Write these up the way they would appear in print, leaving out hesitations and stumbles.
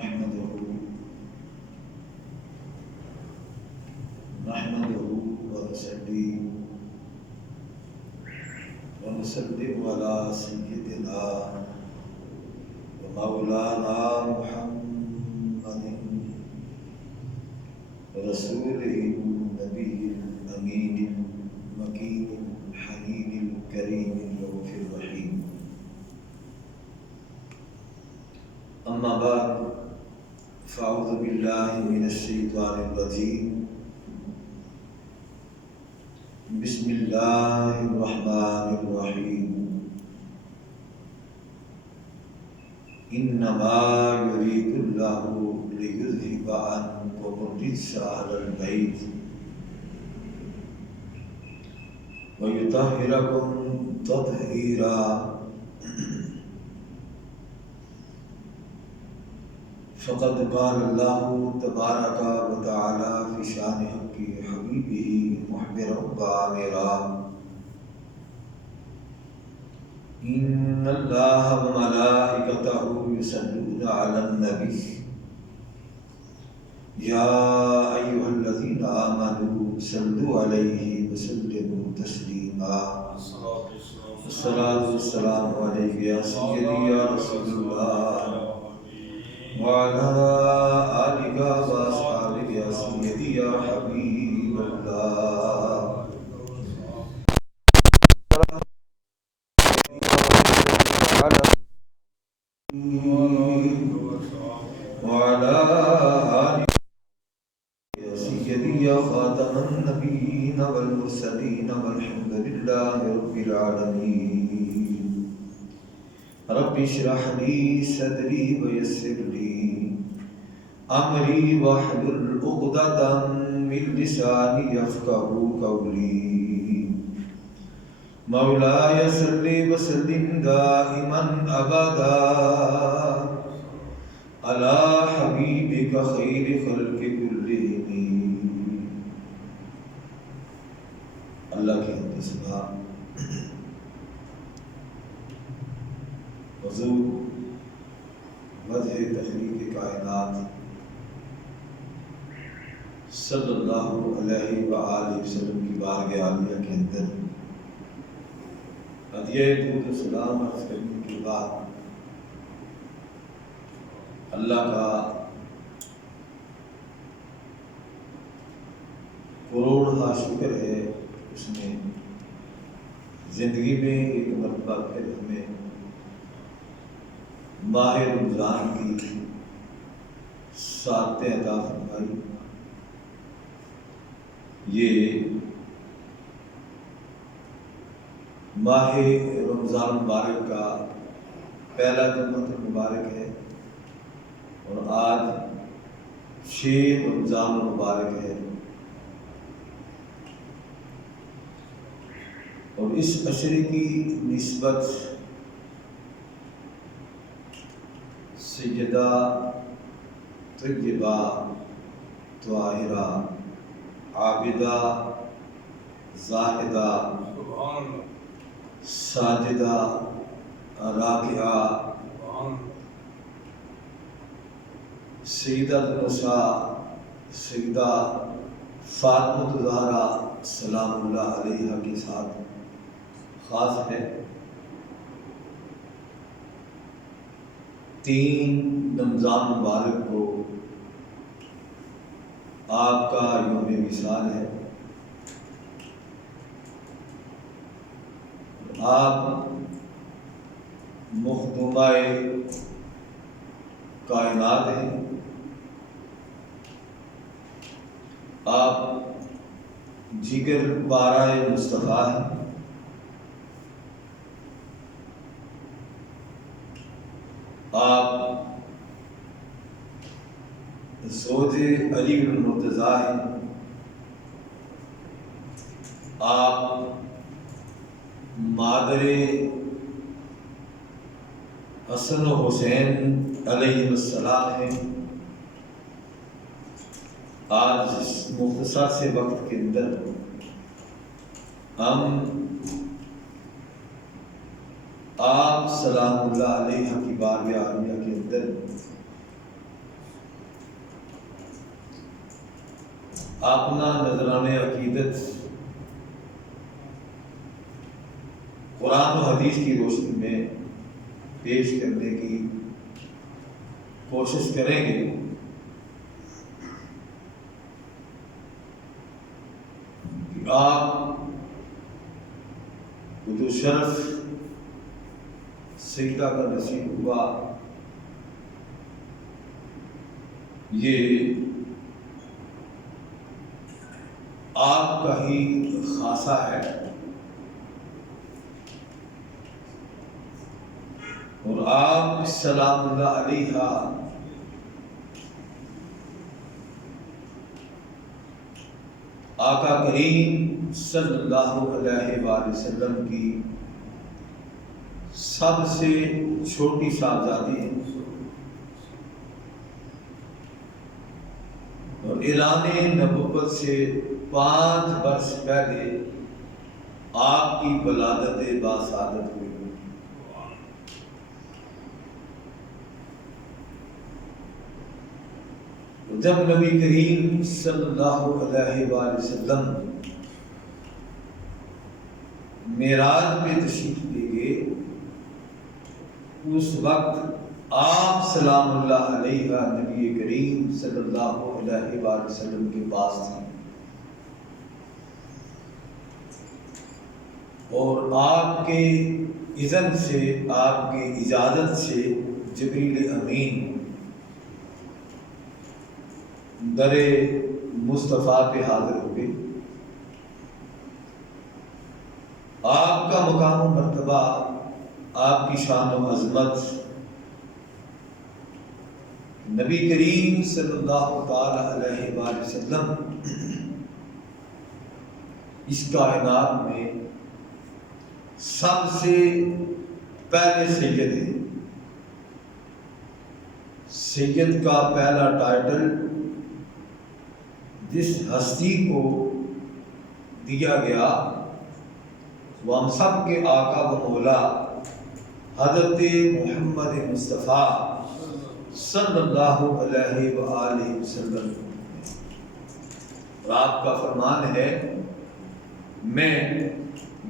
نحمده ونصلي ونسلم على سيدنا ومولانا محمد رسوله النبي الأمين المكين الحنين الكريم الرؤوف الرحيم. أما بعد فأعوذ بالله من الشيطان الرجيم. بسم الله الرحمن الرحيم. إنما يريد الله ليذهب عنكم الرجس أهل البيت ويطهركم تطهيرا. فقد قال الله تبارك وتعالى في شان حق حبيبه محبرا وآمرا: إن الله وملائكته يصلون على النبي يا أيها الذين آمنوا صلوا عليه وسلموا تسليما. الصلاة والسلام عليك يا سيدي يا رسول الله وعلى آلك وأصحابك يا سيدي يا حبيب الله. وعلى آلك يا سيدي يا خاتم النبيين والمرسلين والحمد لله رب العالمين. رب اشرح لي صدري ويسر لي أمري واحلل عقدة من لساني يفقهوا قولي. مولاي صل وسلم دائما أبدا على حبيبك خير خلق كلهم. اللہ کی حمد و ثنا حضور وجہ تخلیق کائنات صلی اللہ علیہ وآلہ وسلم کی بارگاہ عالیہ کے اندر ہدیہ درود و سلام عرض کرنے کے بعد اللہ کا کروڑ شکر ہے، اس نے زندگی میں ایک مرتبہ پھر ہمیں ماہ رمضان کی ساعتیں عطا فرمائی. یہ ماہ رمضان مبارک کا پہلا جمعۃ المبارک ہے اور آج 6 رمضان مبارک ہے، اور اس عشرے کی نسبت سیدہ طیبہ طاہرہ عابدہ زاہدہ ساجدہ راکعہ سیدہ النساء سیدہ فاطمہ الزہرا سلام اللہ علیہا کے ساتھ خاص ہے. 3 رمضان مبارک کو آپ کا یوم وصال ہے. آپ مخدومہ کائنات ہیں، آپ جگر پارہ مصطفیٰ ہیں، آپ زوج علی المرتضیٰ ہیں، آپ مادر حسن و حسین علیہ السلام ہیں. آج اس مختصر سے وقت کے اندر ہم آپ سلام اللہ علیہ کی بارگاہ عالیہ کے اندر اپنا نذرانہ عقیدت قرآن و حدیث کی روشنی میں پیش کرنے کی کوشش کریں گے۔ کہ آپ کو جو شرف سجدہ کا نصیب ہوا یہ آپ کا ہی خاصہ ہے، اور آپ سلام اللہ علیہ آقا کریم صلی اللہ علیہ وآلہ وسلم کی سب سے چھوٹی صاحبزادی ہیں، اور اعلان نبوت سے 5 برس پہلے آپ کی ولادت باسعادت ہوئی۔ جب نبی کریم صلی اللہ علیہ وآلہ وسلم معراج پہ تشریف لے گئے، اس وقت آپ سلام اللہ علیہ نبی کریم صلی اللہ علیہ وآلہ وسلم کے پاس تھے، اور آپ کے اذن سے، آپ کی اجازت سے جبریل امین در مصطفیٰ پہ حاضر ہوئے۔ آپ کا مقام و مرتبہ، آپ کی شان و عظمت نبی کریم صلی اللہ تعالی علیہ وآلہ وسلم اس کائنات میں سب سے پہلے سید ہیں۔ سید کا پہلا ٹائٹل جس ہستی کو دیا گیا وہ ہم سب کے آقا و مولا حضرت محمد مصطفیٰ صلی اللہ علیہ وآلہ وسلم، اور آپ کا فرمان ہے میں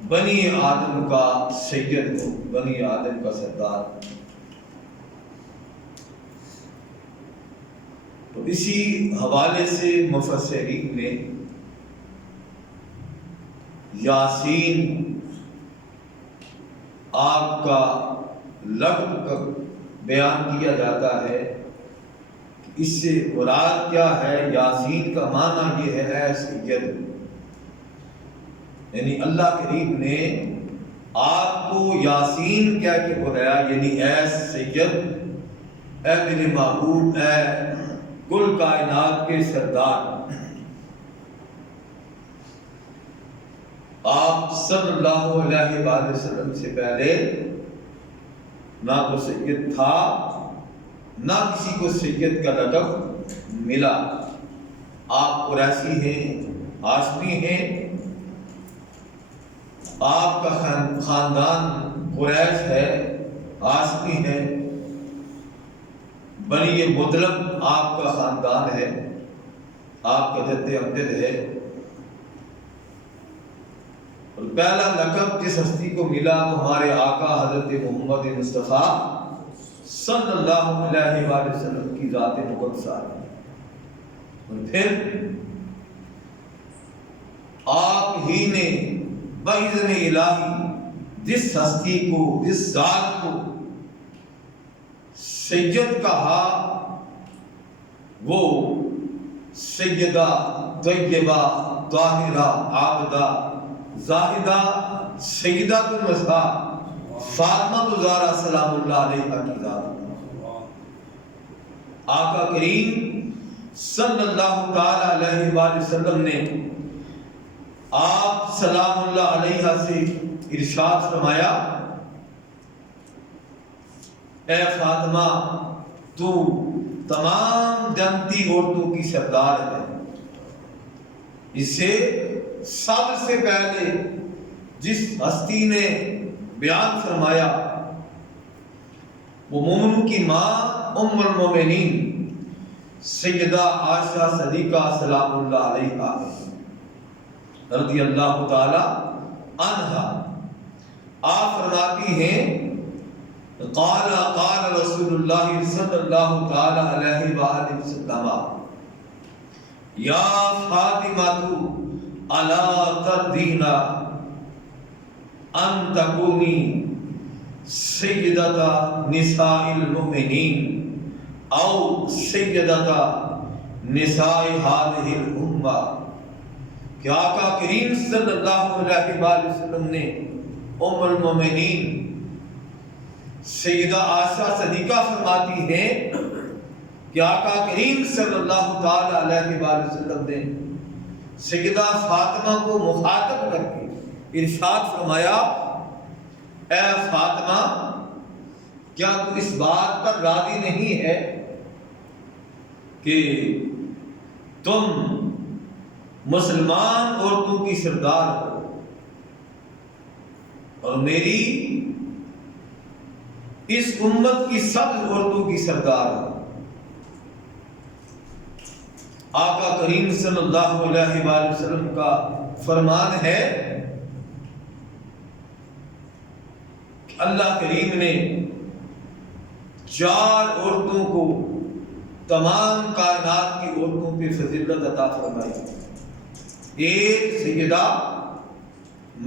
بنی آدم کا سید ہوں، بنی آدم کا سردار۔ تو اسی حوالے سے مفسرین نے یاسین آپ کا لقب بیان کیا جاتا ہے کہ اس سے مراد کیا ہے۔ یاسین کا معنی یہ ہے اے سید، یعنی اللہ کریم نے آپ کو یاسین کہہ کے بلایا، یعنی اے سید، اے میرے محبوب، اے کل کائنات کے سردار۔ آپ صلی اللہ علیہ وآلہ وسلم سے پہلے نہ تو سید تھا، نہ کسی کو سید کا لقب ملا۔ آپ قریشی ہیں، ہاشمی ہیں، آپ کا خاندان قریش ہے، ہاشمی ہے، بنی مطلب آپ کا خاندان ہے، آپ کا جد امجد ہے۔ اور پہلا لقب جس ہستی کو ملا وہ ہمارے آقا حضرت محمد مصطفیٰ صلی اللہ علیہ وآلہ وسلم کی ذات مقدسہ ہے۔ اور پھر آپ ہی نے باذن الہی جس ہستی کو، جس ذات کو سید کہا وہ سیدہ طیبہ طاہرہ عابدہ زاہدہ سیدہ المسیح فاطمہ زہرا سلام اللہ علیہا کی ذات۔ آقا کریم صلی اللہ تعالی علیہ وآلہ وسلم نے آپ سلام اللہ علیہا سے ارشاد فرمایا، اے فاطمہ تو تمام جنتی عورتوں کی سردار ہے۔ اسے سب سے پہلے جس ہستی نے بیان فرمایا وہ مومنوں کی ماں ام المومنین سیدہ عائشہ صدیقہ سلام اللہ علیہا رضی اللہ تعالی عنہا، آپ فرماتی ہیں قال قال رسول اللہ صلی اللہ تعالی علیہ وآلہ وسلم یا فاطمہ الا ترضین ان تکونی سیدۃ نساء المؤمنین او سیدۃ نساء هذه الامہ، کہ آقا کریم صلی اللہ علیہ وآلہ وسلم نے ام المؤمنین سیدہ عائشہ صدیقہ فرماتی ہیں کہ آقا کریم صلی اللہ تعالی علیہ وآلہ وسلم نے سیدہ فاطمہ کو مخاطب کر کے ارشاد فرمایا، اے فاطمہ کیا تو اس بات پر راضی نہیں ہے کہ تم مسلمان عورتوں کی سردار ہو اور میری اس امت کی سب عورتوں کی سردار ہو؟ آقا کریم صلی اللہ علیہ وآلہ وسلم کا فرمان ہے کہ اللہ کریم نے 4 عورتوں کو تمام کائنات کی عورتوں پہ فضیلت عطا فرمائی۔ ایک سیدہ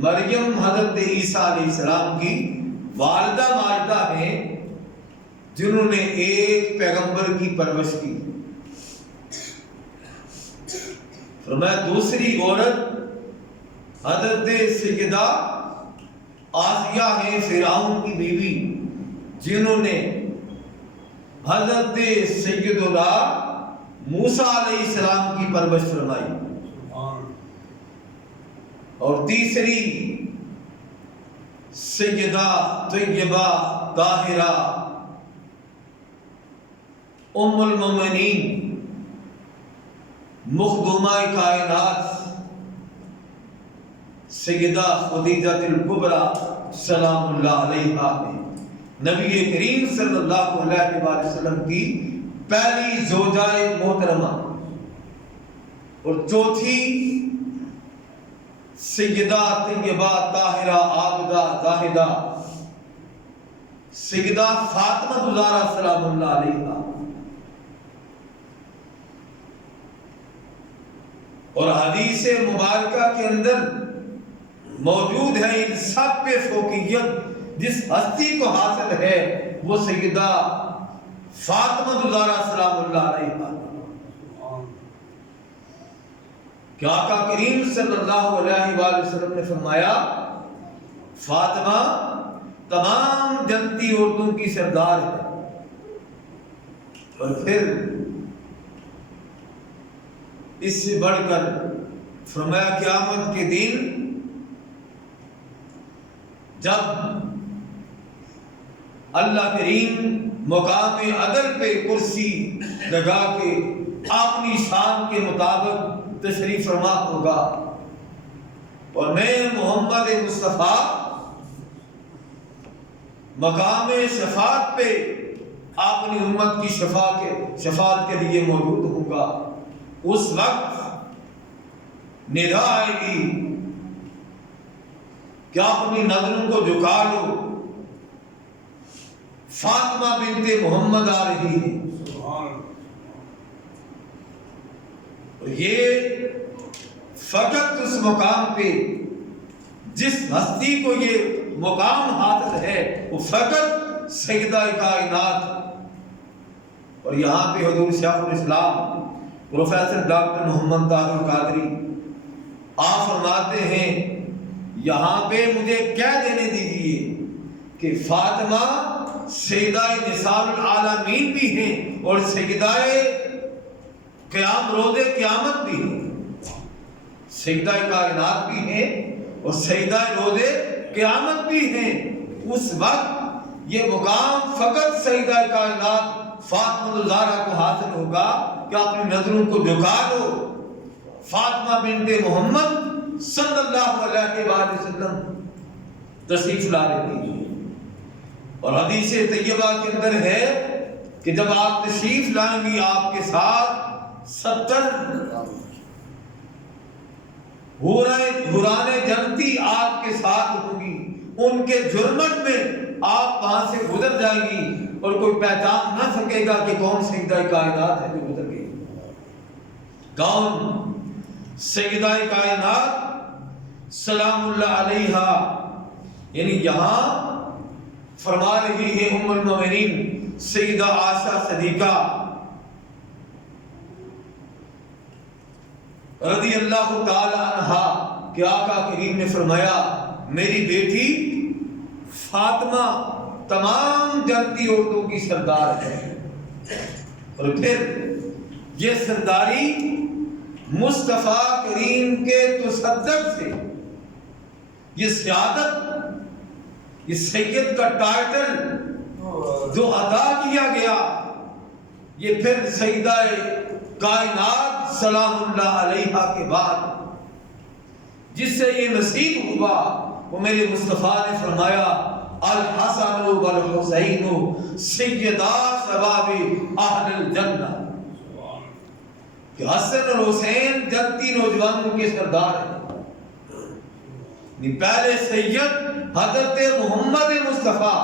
مریم حضرت عیسیٰ علیہ السلام کی والدہ ماجدہ ہیں جنہوں نے ایک پیغمبر کی پرورش کی۔ فرمایا دوسری عورت حضرت سیدہ آسیہ ہیں فرعون کی بیوی، جنہوں نے حضرت سیدنا موسیٰ علیہ السلام کی پرورش فرمائی۔ اور تیسری سیدہ طیبہ طاہرہ ام المؤمنین مخدومہ کائنات سیدہ خدیجہ الکبریٰ سلام اللہ علیہا نے نبی کریم صلی اللہ علیہ وآلہ وسلم کی پہلی زوجہ محترمہ، اور چوتھی سیدہ طیبہ طاہرہ عابدہ زاہدہ سیدہ فاطمہ الزہرا سلام اللہ علیہا۔ اور حدیث مبارکہ کے اندر موجود ہے ان سب پہ فوقیت جس ہستی کو حاصل ہے وہ سیدہ فاطمہ الزہرا سلام اللہ علیہا، کہ آقا کریم صلی اللہ علیہ وآلہ وسلم نے فرمایا فاطمہ تمام جنتی عورتوں کی سردار ہے۔ اور پھر اس سے بڑھ کر فرمایا قیامت کے دن جب اللہ کریم مقام عدل پہ کرسی لگا کے اپنی شان کے مطابق تشریف فرما ہوگا، اور میں محمد مصطفیٰ مقام شفاعت پہ اپنی امت کی شفاعت کے لیے موجود ہوں گا، اس وقت ندا آئے گی کہ اپنی نظروں کو جھکا لو، فاطمہ بنت محمد آ رہی ہے۔ یہ فقط اس مقام پہ جس ہستی کو یہ مقام حاصل ہے وہ فقط سیدہ کائنات، اور یہاں پہ حضور شیخ الاسلام پروفیسر ڈاکٹر محمد طاہر القادری آپ فرماتے ہیں یہاں پہ مجھے کہہ دینے دیجیے کہ فاطمہ سیدہ نساء العالمین بھی ہیں اور سیدہ قیام روز قیامت بھی ہیں، سیدہ کائنات بھی ہیں اور سیدہ روز قیامت بھی ہیں۔ اس وقت یہ مقام فقط سیدہ کائنات فاطمہ الزہرا کو حاصل ہوگا کہ اپنی نظروں کو جھکا لو، فاطمہ بنت محمد صلی اللہ علیہ وآلہ وسلم تشریف لا رہی ہے۔ اور حدیث طیبہ کے اندر ہے کہ جب آپ تشریف لائیں گی آپ کے ساتھ 70 حورانے جنتی آپ کے ساتھ ہوں گی، ان کے جرمٹ میں آپ وہاں سے گزر جائیں گی اور کوئی پہچان نہ سکے گا کہ کون سیدہ کائنات ہے جو گزر گئی۔ کون؟ سیدہ کائنات سلام اللہ علیہا، یعنی یہاں فرما رہی ہے ام المومنین سیدہ عائشہ صدیقہ رضی اللہ تعالی عنہا کہ آقا کریم نے فرمایا میری بیٹی فاطمہ تمام جنتی عورتوں کی سردار ہے، اور پھر یہ سرداری مصطفیٰ کریم کے تصدق سے، یہ سیادت، یہ سید کا ٹائٹل جو عطا کیا گیا، یہ پھر سیدہ کائنات سلام اللہ علیہا کے بعد جس سے یہ نصیب ہوا وہ میرے مصطفیٰ نے فرمایا الحسن والحسین سیدا شباب اہل الجنہ، کہ حسن اور حسین جنتی نوجوانوں کے سردار ہیں۔ پہلے سید حضرت محمد مصطفیٰ،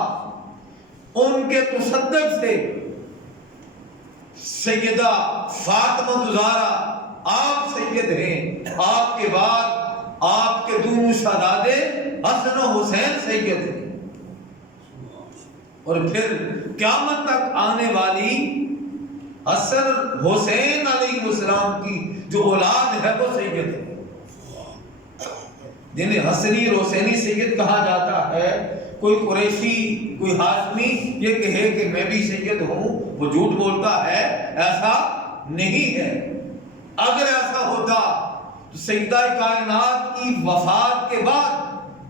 ان کے تصدق سے سیدہ فاطمہ الزہرا آپ سید ہیں، آپ کے بعد آپ کے دونوں شہزادے حسن و حسین سید ہیں، اور پھر قیامت تک آنے والی حسن حسین علیہ السلام کی جو اولاد ہے وہ سید ہے، جنہیں حسنی اور حسینی سید کہا جاتا ہے۔ کوئی قریشی، کوئی ہاشمی یہ کہے کہ میں بھی سید ہوں، وہ جھوٹ بولتا ہے، ایسا نہیں ہے۔ اگر ایسا ہوتا تو سیدہ کائنات کی وفات کے بعد،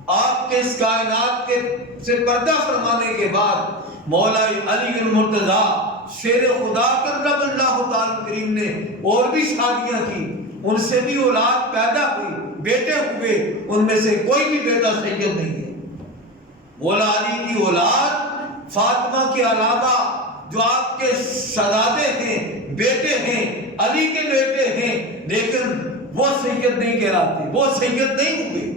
آپ کے اس کائنات کے سے پردہ فرمانے کے بعد مولا علی المرتضیٰ شیر خدا کرم اللہ تعالی کریم نے اور بھی شادیاں کی، ان سے بھی اولاد پیدا ہوئی، بیٹے ہوئے، ان میں سے کوئی بھی بیٹا سید نہیں ہے۔ مولا علی کی اولاد فاطمہ کے علاوہ جو آپ کے شہزادے ہیں، بیٹے ہیں، علی کے بیٹے ہیں، لیکن وہ سید نہیں کہلاتے، وہ سید نہیں ہوئے۔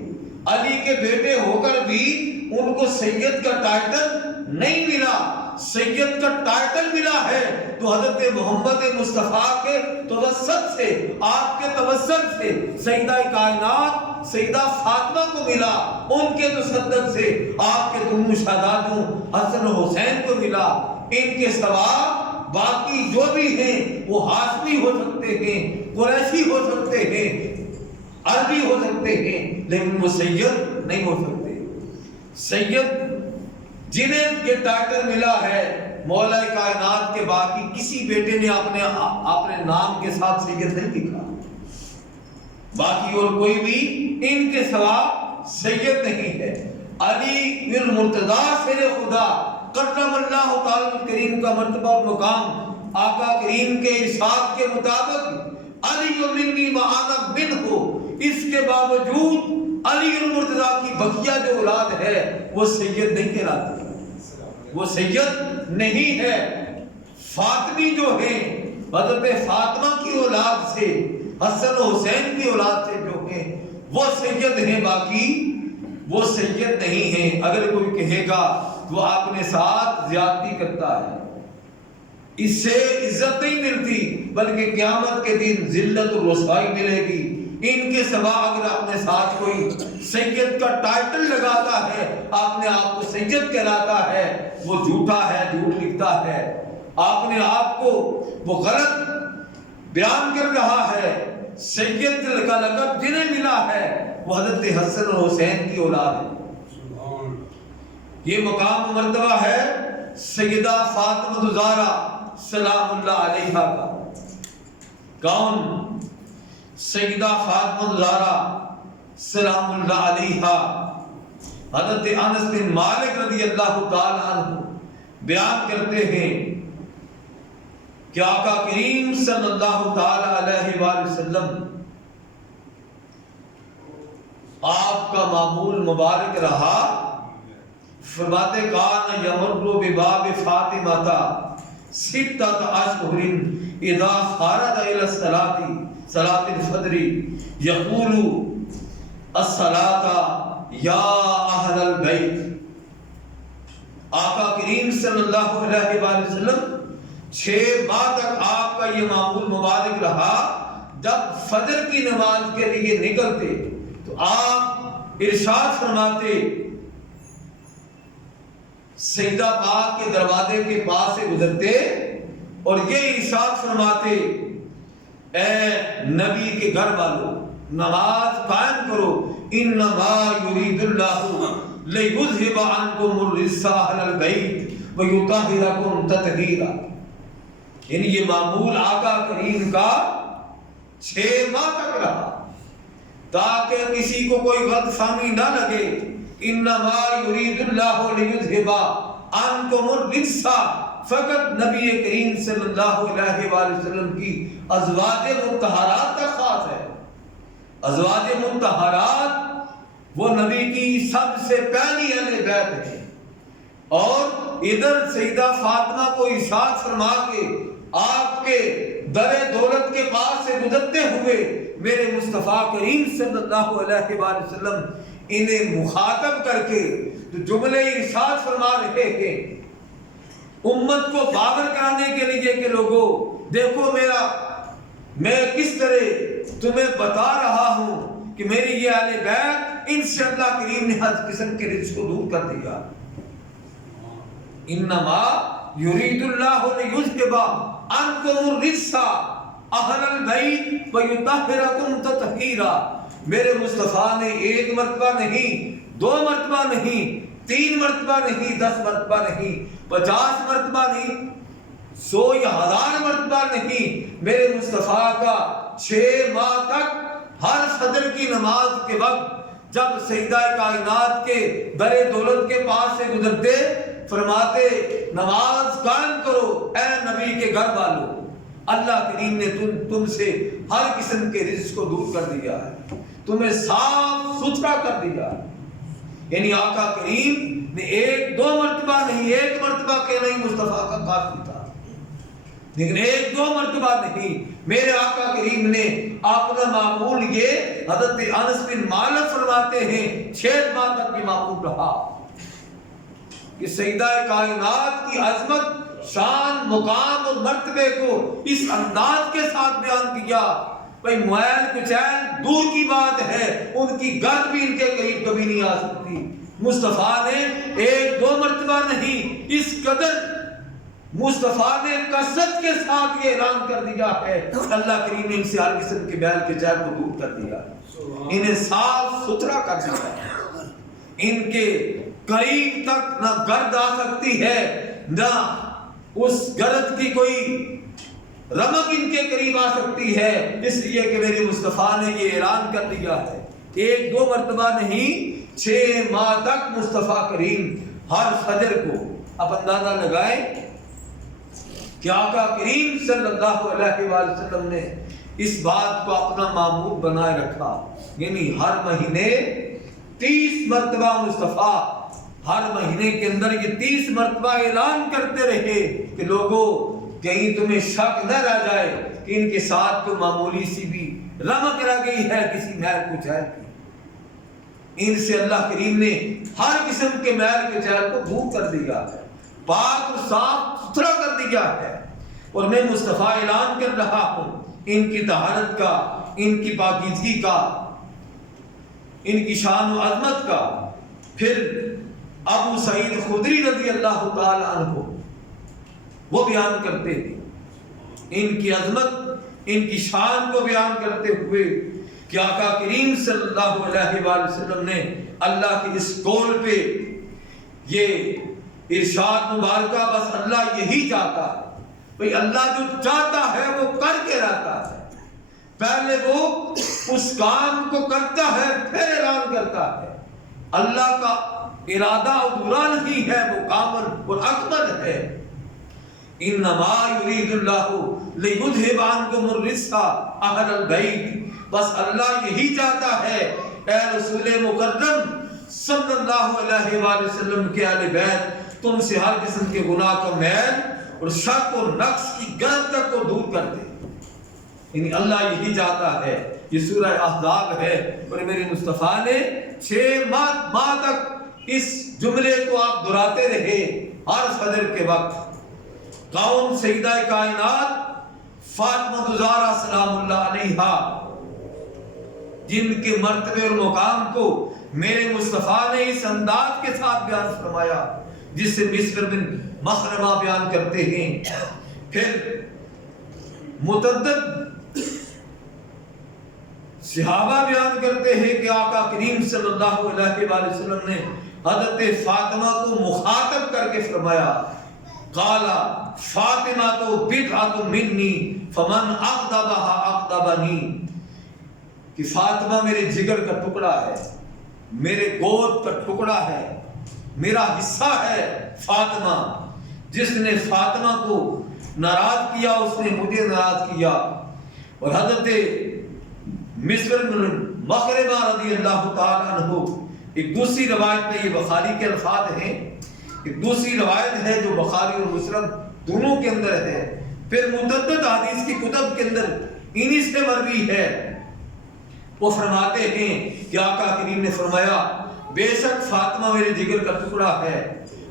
علی کے بیٹے ہو کر بھی ان کو سید کا ٹائٹل نہیں ملا، سید کا ٹائٹل ملا ہے تو حضرت محمد مصطفیٰ کے توسط سے، آپ کے توسط سے سیدہ کائنات سیدہ فاطمہ کو ملا، ان کے تصدق سے آپ کے دونوں شہزادوں حسن و حسین کو ملا۔ ان کے سوا باقی جو بھی ہیں وہ ہاشمی ہو سکتے ہیں، قریشی ہو سکتے ہیں، عربی ہو سکتے ہیں، لیکن وہ سید نہیں ہو سکتے۔ سید جنہیں یہ ٹائٹل ملا ہے مولا کائنات کے باقی کسی بیٹے نے اپنے نام کے ساتھ سید نہیں لکھا، باقی اور کوئی بھی ان کے سوا سید نہیں ہے۔ علی المرتضیٰ شیر خدا کرم اللہ تعالی کریم کا مرتبہ اور مقام آقا کریم کے ارشاد کے مطابق علی منی وانا منہ، اس کے باوجود علی المرتضیٰ کی بقیہ جو اولاد ہے وہ سید نہیں کہلاتی، وہ سید نہیں ہے۔ فاطمی جو ہیں حضرت فاطمہ کی اولاد سے، حسن و حسین کی اولاد سے جو ہیں وہ سید ہیں، باقی وہ سید نہیں ہیں۔ اگر کوئی کہے گا وہ اپنے ساتھ زیادتی کرتا ہے، اس سے عزت نہیں ملتی بلکہ قیامت کے دن ذلت و رسوائی ملے گی۔ ان کے سوا اگر اپنے ساتھ کوئی سید کا ٹائٹل لگاتا ہے، اپنے آپ کو سید کہلاتا ہے، وہ جھوٹا ہے، جھوٹ لکھتا ہے، اپنے آپ کو وہ غلط بیان کر رہا ہے۔ سید کا لقب جنہیں ملا ہے وہ حضرت حسن اور حسین کی اولاد ہے۔ یہ مقام مرتبہ ہے سیدہ فاطمہ الزہرا سلام اللہ علیہا کا۔ کون؟ سیدہ فاطمہ الزہرا سلام اللہ علیہا۔ حضرت انس بن مالک رضی اللہ تعالی عنہ بیان کرتے ہیں کہ آقا کریم صلی اللہ تعالی علیہ وآلہ وسلم آپ کا معمول مبارک رہا، فرماتے کان یمر بباب فاطمہ ستۃ اشہر اذا خرج الى الصلاۃ صلاۃ الفجر یقول الصلاۃ یا اہل البیت. آقا کریم صلی اللہ علیہ وآلہ وسلم 6 ماہ تک آپ کا یہ معمول مبارک رہا. جب فجر کی نماز کے لیے نکلتے تو آپ ارشاد فرماتے، سیدہ پاک کے دروازے کے پاس سے گزرتے اور یہ ارشاد فرماتے، اے نبی کے گھر والوں نماز قائم کرو، انما یرید اللہ لیذھب عنکم الرجس اہل البیت ویطہرکم تطہیرا. یعنی یہ معمول آقا کریم کا 6 ماہ تک رہا تاکہ کسی کو کوئی غلط فہمی نہ لگے. انما یرید اللہ لیذھب عنکم الرجس، فقط نبی کریم صلی اللہ علیہ وآلہ وسلم کی ازواج مطہرات کا خاص ہے. ازواج مطہرات وہ نبی کی سب سے پہلی اہل بیت ہے. اور ادھر سیدہ فاطمہ کو ارشاد فرما کے آپ کے در دولت کے پاس سے گزرتے ہوئے میرے مصطفیٰ کریم صلی اللہ علیہ وآلہ وسلم انہیں مخاطب کر کے جو جملے ارشاد فرما رہے ہیں امت کو باور کرانے کے لیے کہ لوگوں دیکھو میں کس طرح تمہیں بتا رہا ہوں کہ میری یہ اہل بیت ان سے اللہ کریم نے ہر قسم کے رزق کو دور کر دیا. انما یرید اللہ لیذھب عنکم الرجس اہل البیت ویطہرکم تطہیرا. میرے مصطفیٰ نے 1 مرتبہ نہیں، 2 مرتبہ نہیں، 3 مرتبہ نہیں، 10 مرتبہ نہیں، 50 مرتبہ نہیں، 100 یا 1000 مرتبہ نہیں، میرے مصطفیٰ کا 6 ماہ تک ہر فجر کی نماز کے وقت جب سیدہ کائنات کے در دولت کے پاس سے گزرتے فرماتے نماز قائم کرو اے نبی کے گھر والوں، اللہ کریم نے تم سے ہر قسم کے رزق کو دور کر دیا ہے، تمہیں صاف ستھرا کر دیا. یعنی آقا کریم نے 1-2 مرتبہ نہیں، 1 مرتبہ کہ نہیں مصطفیٰ کا کافی تھا، لیکن 1-2 مرتبہ نہیں. میرے آقا کریم نے اپنا معمول یہ حضرت انس بن مالک فرماتے ہیں 6 ماہ تک یہ معمول رہا کہ سیدہ کائنات کی عظمت، شان، مقام اور مرتبے کو اس انداز کے ساتھ بیان کیا. بھئی مویل کچیل دور کی بات ہے، ان کی گرد بھی ان کے قریب کبھی نہیں آ سکتی. مصطفیٰ نے 1-2 مرتبہ نہیں، اس قدر مصطفیٰ نے کثرت کے ساتھ یہ اعلان کر دیا ہے اللہ کریم نے ان سے ہر قسم کے بیل کے چیل کو دور کر دیا، انہیں صاف ستھرا کر دیا. ان کے قریب تک نہ گرد آ سکتی ہے، نہ اس گرد کی کوئی رمق ان کے قریب آ سکتی ہے، اس لیے کہ میرے مصطفیٰ نے یہ اعلان کر دیا ہے. 1-2 مرتبہ نہیں، 6 ماہ تک مصطفیٰ کریم ہر فجر کو. اب اندازہ لگائیں کہ آقا کریم صلی اللہ علیہ وآلہ وسلم نے اس بات کو اپنا معمول بنائے رکھا. یعنی ہر مہینے 30 مرتبہ مصطفیٰ ہر مہینے کے اندر یہ 30 مرتبہ اعلان کرتے رہے کہ لوگوں کہیں تمہیں شک نہ رہ جائے کہ ان کے ساتھ کوئی معمولی سی بھی رمق رہ گئی ہے کسی میل کچیل کی. ان سے اللہ کریم نے ہر قسم کے میل کچیل کو دور کر دیا ہے، پاک اور صاف ستھرا کر دیا ہے. اور میں مصطفیٰ اعلان کر رہا ہوں ان کی طہارت کا، ان کی پاکیزگی کا، ان کی شان و عظمت کا. پھر ابو سعید خدری رضی اللہ تعالی عنہ وہ بیان کرتے ہیں ان کی عظمت، ان کی شان کو بیان کرتے ہوئے کہ آقا کریم صلی اللہ علیہ وآلہ وسلم نے اللہ کے اس قول پہ یہ ارشاد مبارکہ بس اللہ یہی چاہتا ہے. بھئی اللہ جو چاہتا ہے وہ کر کے رہتا ہے، پہلے وہ اس کام کو کرتا ہے پھر اعلان کرتا ہے. اللہ کا ارادہ ادھورا نہیں ہے، وہ کامل اور اکمل ہے. انما یرید اللہ لیذھب عنکم الرجس اہل البیت. بس اللہ یہی چاہتا ہے اے رسول مکرم صلی اللہ علیہ وآلہ وسلم کے اہل بیت تم سے ہر قسم کے گناہ کا میل اور شک و نقص کی گرد تک کو دور کر دے. یعنی اللہ یہی چاہتا ہے. یہ سورہ احزاب ہے اور میرے مصطفیٰ نے 6 ماہ تک اس جملے کو آپ دہراتے رہے ہر فجر کے وقت. کون؟ سیدہ کائنات فاطمہ زہرا سلام اللہ علیہا، جن کے مرتبے اور مقام کو میرے مصطفیٰ نے اس انداز کے ساتھ بیان فرمایا جس سے مسور بن مخرمہ بیان کرتے ہیں. پھر متعدد صحابہ بیان کرتے ہیں کہ آقا کریم صلی اللہ علیہ وآلہ وسلم نے حضرت فاطمہ کو مخاطب کر کے فرمایا قال فاطمہ تو بدعۃ منی فمن اغضبها اغضبنی، کہ فاطمہ میرے جگر کا ٹکڑا ہے، میرے گود کا ٹکڑا ہے، میرا حصہ ہے فاطمہ. جس نے فاطمہ کو ناراض کیا اس نے مجھے ناراض کیا. اور حضرت مسور بن مخرمہ رضی اللہ تعالی عنہ، ایک دوسری روایت میں، یہ بخاری کے الفاظ ہیں، ایک دوسری روایت ہے جو بخاری اور مسلم دونوں کے اندر ہے، پھر متعدد حدیث کی کتب کے اندر انہی سے مروی ہے. وہ فرماتے ہیں کہ آقا کریم نے فرمایا بے شک فاطمہ میرے جگر کا ٹکڑا ہے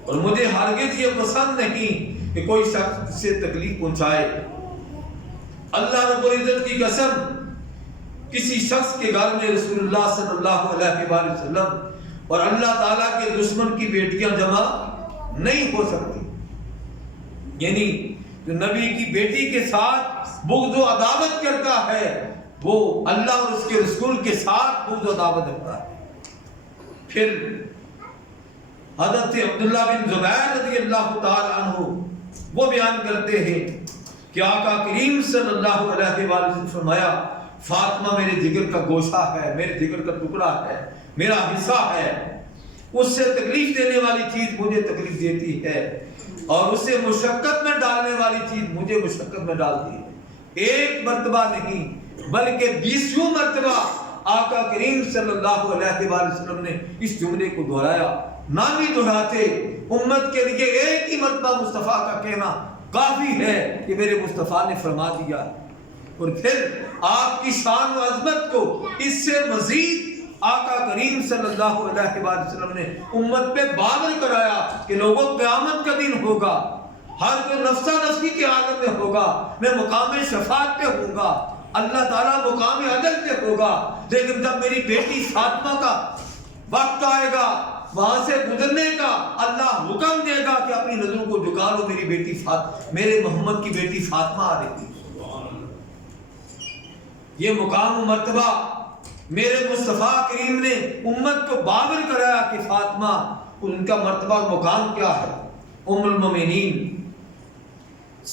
اور مجھے ہرگز یہ پسند نہیں کہ کوئی شخص سے تکلیف پہنچائے. اللہ رب العزت کی قسم، کسی شخص کے گھر میں رسول اللہ صلی اللہ علیہ وآلہ وسلم اور اللہ تعالیٰ کے دشمن کی بیٹیاں جمع نہیں ہو سکتی. یعنی جو نبی کی بیٹی کے ساتھ بغض و عداوت کرتا ہے وہ اللہ اور اس کے رسول کے ساتھ بغض و عداوت رکھتا ہے. پھر حضرت عبداللہ بن زبیر رضی اللہ تعالی عنہ وہ بیان کرتے ہیں کہ آقا کریم صلی اللہ علیہ وآلہ وسلم فرمایا فاطمہ میرے جگر کا گوشہ ہے، میرے جگر کا ٹکڑا ہے، میرا حصہ ہے. اس سے تکلیف دینے والی چیز مجھے تکلیف دیتی ہے اور اسے مشقت میں ڈالنے والی چیز مجھے مشقت میں ڈالتی ہے. ایک مرتبہ نہیں بلکہ 20 مرتبہ آقا کریم صلی اللہ علیہ وآلہ وسلم نے اس جملے کو دہرایا. نہ بھی دہراتے امت کے لیے ایک ہی مرتبہ مصطفیٰ کا کہنا کافی ہے کہ میرے مصطفیٰ نے فرما دیا. اور پھر آپ کی شان و عظمت کو اس سے مزید آقا کریم صلی اللہ علیہ وآلہ وسلم نے امت پہ بابر کرایا کہ لوگوں قیامت کا دن ہوگا، ہر کوئی نفسہ نفسی کے عالم میں ہوگا، میں مقام شفاعت پہ ہوں گا، اللہ تعالیٰ مقام عدل پہ ہوگا. لیکن جب میری بیٹی فاطمہ کا وقت آئے گا وہاں سے گزرنے کا، اللہ حکم دے گا کہ اپنی نظروں کو جھکا لو، میری بیٹی میرے محمد کی بیٹی فاطمہ آ رہی ہے. یہ مقام و مرتبہ میرے مصطفیٰ کریم نے امت کو بابر کرایا کہ فاطمہ ان کا مرتبہ و مقام کیا ہے. ام المومنین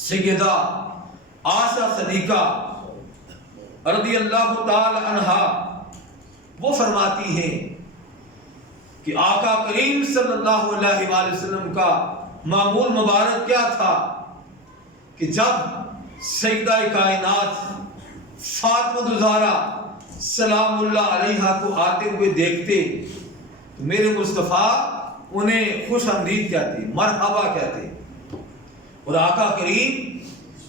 سیدہ عائشہ صدیقہ رضی اللہ تعالی عنہا وہ فرماتی ہیں کہ آقا کریم صلی اللہ علیہ وآلہ وسلم کا معمول مبارک کیا تھا کہ جب سیدہ کائنات فاطمہ زہرا سلام اللہ علیہا کو آتے ہوئے دیکھتے تو میرے مصطفیٰ انہیں خوش آمدید کہتے، مرحبا کہتے، اور آقا کریم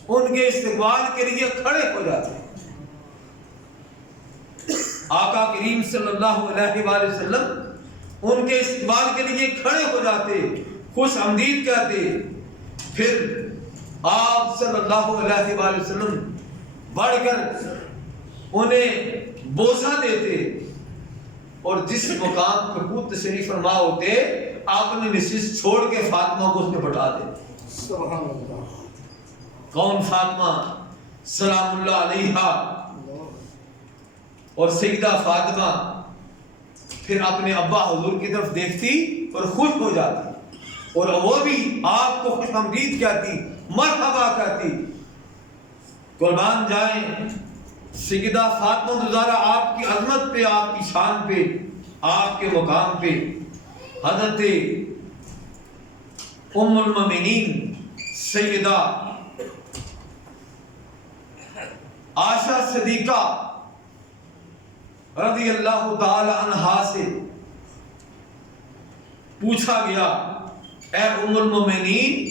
ان کے استقبال کے لیے کھڑے ہو جاتے. آقا کریم صلی اللہ علیہ وآلہ وسلم ان کے استقبال کے لیے کھڑے ہو جاتے، خوش آمدید کہتے. پھر آپ صلی اللہ علیہ وآلہ وسلم بڑھ کر انہیں بوسہ دیتے اور جس مقام پہ خود تشریف فرما ہوتے آپ نے نشست چھوڑ کے فاطمہ کو اس میں بٹھا دیتے. سبحان اللہ. کون؟ فاطمہ سلام اللہ علیہا. اور سیدہ فاطمہ پھر اپنے ابا حضور کی طرف دیکھتی اور خوش ہو جاتی اور وہ بھی آپ کو خوش آمدید کہتی، مرحبا کہتی. قربان جائیں سیدہ فاطمہ زہرا آپ کی عظمت پہ، آپ کی شان پہ، آپ کے مقام پہ حضرت ام المومنین سیدہ عائشہ صدیقہ رضی اللہ تعالی عنہا سے پوچھا گیا اے ام المومنین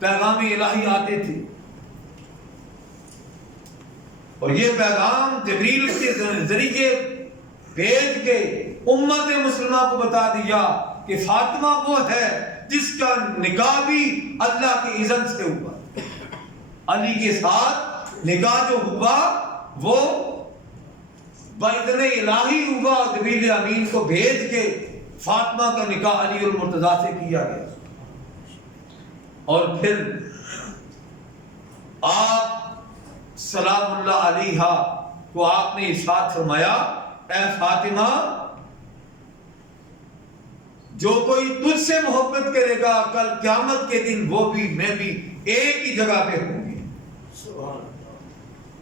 پیغام الہی آتے تھے، اور یہ پیغام جبریل کے ذریعے بھیج کے امت مسلمہ کو بتا دیا کہ فاطمہ وہ ہے جس کا نکاح بھی اللہ کی اذن سے ہوا، علی کے ساتھ نکاح جو ہوا وہ باذن الہی ہوا، جبریل امین کو بھیج کے فاطمہ کا نکاح علی المرتضیٰ سے کیا گیا۔ اور پھر آپ سلام اللہ علیہ کو آپ نے ارشاد فرمایا، اے فاطمہ، جو کوئی تجھ سے محبت کرے گا کل قیامت کے دن وہ بھی میں بھی ایک ہی جگہ پہ ہوں گے۔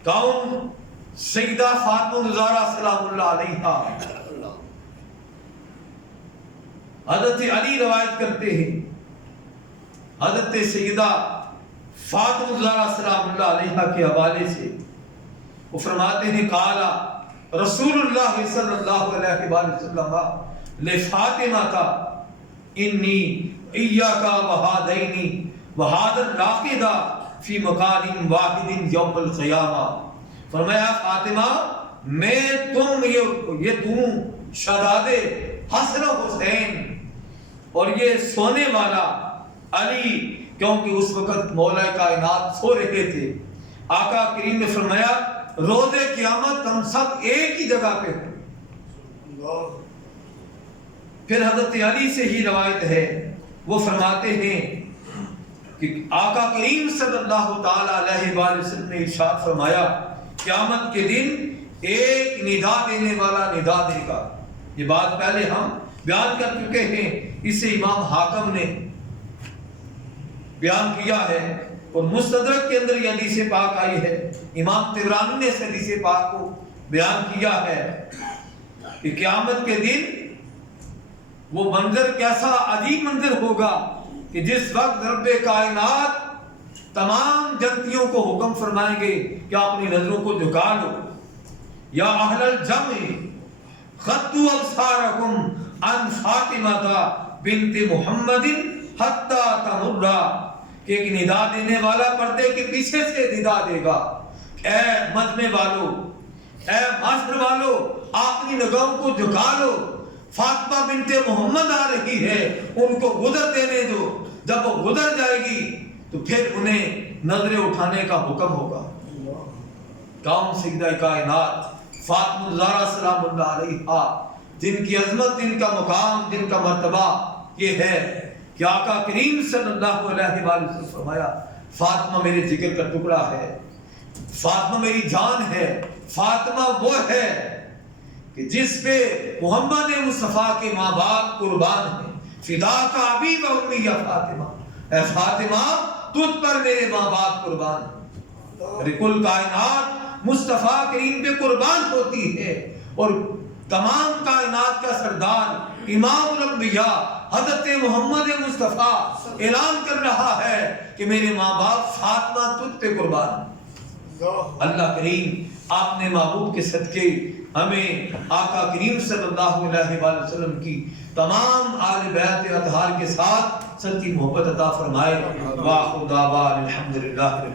کون؟ سیدہ فاطمہ الزہرا سلام اللہ علیہا۔ حضرت علی روایت کرتے ہیں حضرت سیدہ فاطمہ الزہرا سلام اللہ علیہا کے حوالے سے، وہ فرماتے ہیں قالا رسول اللہ صلی اللہ علیہ وآلہ وسلم لفاطمہ انی ایاک وہادینی وہذا الراقدہ فی مکان واحد یوم القیامہ۔ فرمایا فاطمہ، میں تم شہزادے حسن و حسین اور یہ سونے والا علی، کیونکہ اس وقت مولا کائنات سو رہے تھے، آقا کریم نے فرمایا روز قیامت ہم سب ایک ہی جگہ پہ ہیں۔ پھر حضرت علی سے ہی روایت ہے، وہ فرماتے ہیں کہ آقا کریم صلی اللہ تعالی علیہ وآلہ وسلم نے ارشاد فرمایا قیامت کے دن ایک ندا دینے والا ندا دے گا۔ یہ بات پہلے ہم بیان کر چکے ہیں، اسے امام حاکم نے بیان کیا ہے، اور مستدرک کے اندر یہ حدیث پاک آئی ہے، امام طبرانی نے اس حدیث پاک کو بیان کیا ہے کہ قیامت کے دن وہ منظر کیسا عجیب منظر ہوگا کہ جس وقت رب کائنات تمام جنتیوں کو حکم فرمائیں گے کہ اپنی نظروں کو جھکا لو، یا اہل الجمع خطوا ابصارکم عن فاطمہ بنت محمد حتی تمر، کہ ایک ندا دینے والا پردے کے پیچھے سے ندا دے گا، اے مجمع والو، اے معاشر والو، اپنی نگاہوں کو جھکا لو، فاطمہ بنت محمد آ رہی ہے، ان کو گزر دینے دو، جب وہ گزر جائے گی تو پھر انہیں نظریں اٹھانے کا حکم ہوگا۔ کون؟ سیدہ کائنات فاطمہ الزہرا سلام اللہ علیہا، جن کی عظمت، جن کا مقام، جن کا مرتبہ یہ ہے کہ آقا کریم صلی اللہ علیہ وآلہ وسلم فرمایا فاطمہ میرے جگر کا ٹکڑا ہے، فاطمہ میری جان ہے، فاطمہ وہ ہے کہ جس پہ محمد مصطفیٰ کے ماں باپ قربان ہیں، فداک ابی و امی یا فاطمہ، اے فاطمہ تجھ پر میرے ماں باپ قربان ہیں۔ کل کائنات مصطفیٰ کریم پہ قربان ہوتی ہے، اور تمام کائنات کا سردار امام الانبیاء حضرت محمد مصطفیٰ اعلان کر رہا ہے کہ میرے ماں باپ فاطمہ تجھ پہ قربان ہیں۔ اللہ کریم آپ نے محبوب کے صدقے ہمیں آقا کریم صلی اللہ علیہ وآلہ وسلم کی تمام آل بیت اطہار کے ساتھ سچی محبت عطا فرمائے۔ وآخر دعوانا الحمدللہ رب العالمین۔